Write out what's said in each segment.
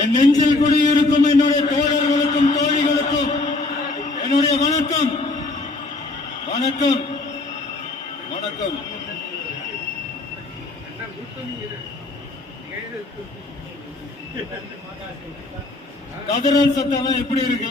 என் நெஞ்சில் குடியிருக்கும் என்னுடைய தோழர்களுக்கும் தோழிகளுக்கும் என்னுடைய வணக்கம். வணக்கம். வணக்கம். கதறல் சத்தம் எப்படி இருக்கு?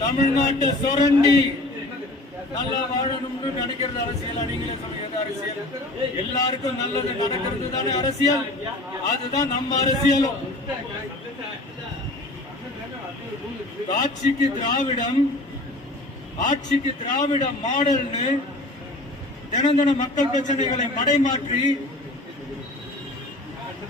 தமிழ்நாட்டை சுரண்டி நல்லா வாழணும்னு நினைக்கிறது அரசியல் நீங்களே சொல்லுங்க அரசியல்? எல்லாருக்கும் நல்லது நடக்கிறது தானே அரசியல்? அதுதான் நம்ம அரசியலும். ஆட்சிக்கு திராவிடம் ஆட்சிக்கு திராவிட மாடல்னு தினம் தினம் மக்கள் பிரச்சனைகளை மடைமாற்றி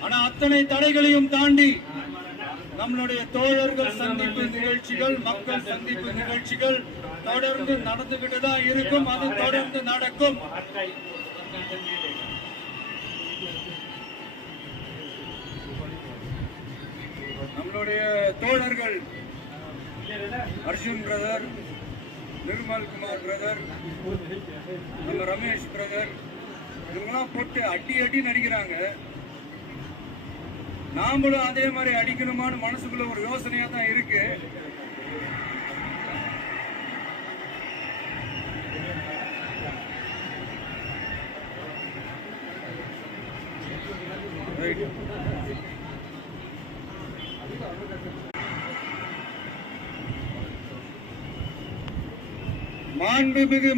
ஆனா அத்தனை தடைகளையும் தாண்டி நம்மளுடைய தோழர்கள் சந்திப்பு நிகழ்ச்சிகள் மக்கள் சந்திப்பு நிகழ்ச்சிகள் தொடர்ந்து நடந்துகிட்டு தான் இருக்கும். அது தொடர்ந்து நடக்கும். நம்மளுடைய தோழர்கள் அர்ஜுன் பிரதர் நிர்மல் குமார் பிரதர் நம்ம ரமேஷ் பிரதர் இவங்கெல்லாம் போட்டு அடி அடி நடிக்கிறாங்க நாமளும் அதே மாதிரி அடிக்கணுமான்னு மனசுக்குள்ள ஒரு யோசனையா தான் இருக்கு Right. மாண்புமிகு